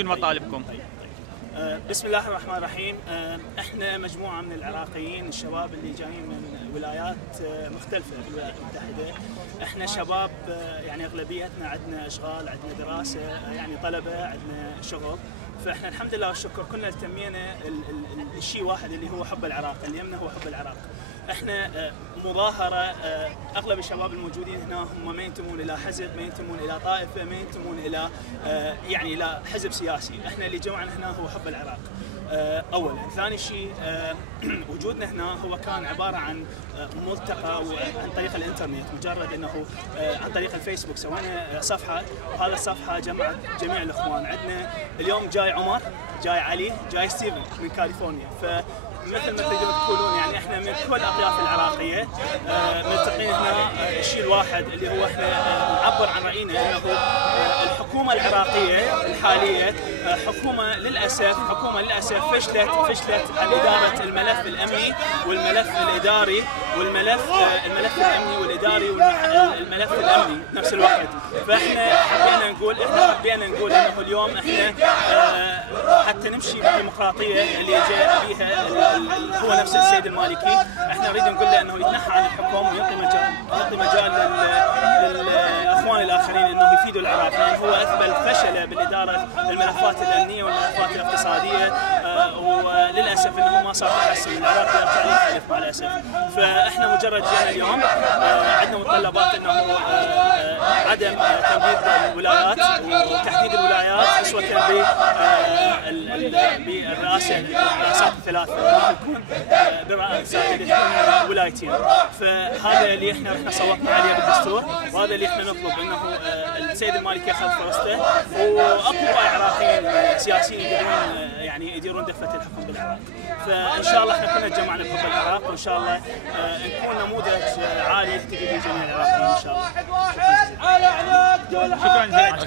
شنو مطالبكم؟ بسم الله الرحمن الرحيم. احنا مجموعه من العراقيين الشباب اللي جايين من ولايات مختلفه بالولايات المتحده. احنا شباب يعني اغلبيتنا عندنا اشغال، عندنا دراسه، يعني طلبه، عندنا شغل. فاحنا الحمد لله والشكر كنا التمينا الشيء واحد اللي هو حب العراق، اللي يمنا هو حب العراق. احنا مظاهره، اغلب الشباب الموجودين هنا هم ما ينتمون الى حزب، ما ينتمون الى طائفه، ما ينتمون الى يعني الى حزب سياسي. احنا اللي جمعنا هنا هو حب العراق. اولا، ثاني شيء وجودنا هنا هو كان عباره عن ملتقى عن طريق الانترنت، مجرد انه عن طريق الفيسبوك سوينا صفحه، وهذه الصفحه جمعت جميع الاخوان. عندنا اليوم جاي عمر، جاي علي، جاي ستيفن من كاليفورنيا. مثل ما تقدرون تقولون يعني احنا من كل الاطياف العراقيه ملتقين هنا. الشيء الواحد اللي هو احنا نعبر عن راينا انه الحكومه العراقيه الحاليه حكومه للاسف فشلت عن اداره الملف الامني والملف الاداري والملف الامني والاداري والملف الامني بنفس الوقت. فاحنا حبينا نقول انه اليوم احنا حتى نمشي بالديمقراطيه اللي جاء بها هو نفس السيد المالكي، احنا نريد نقول له انه يتنحى عن الحكم ويعطي مجال للاخوان الاخرين انه يفيدوا العراق، لان هو اثبت فشله بالاداره الملفات الامنيه والملفات الاقتصاديه، وللاسف انه ما صار تحسن. العراق يرجع للخلف مع الاسف. فاحنا مجرد جينا اليوم عندنا متطلبات انه عدم تمديد الولايات وتحديد الولايات اسوه بالرئاسات الثلاثه، تكون برئاسات ولايتين. فهذا اللي احنا رحنا صوتنا عليه بالدستور، وهذا اللي احنا نطلب انه السيد المالكي ياخذ فرصته، واقوى عراقيين سياسيين يقدرون يعني يديرون دفه الحكم بالعراق. فان شاء الله احنا كلنا تجمعنا بحب العراق، وان شاء الله نكون نموذج عالي يهتدي به جميع العراقيين ان شاء الله. شكرا جزيلا.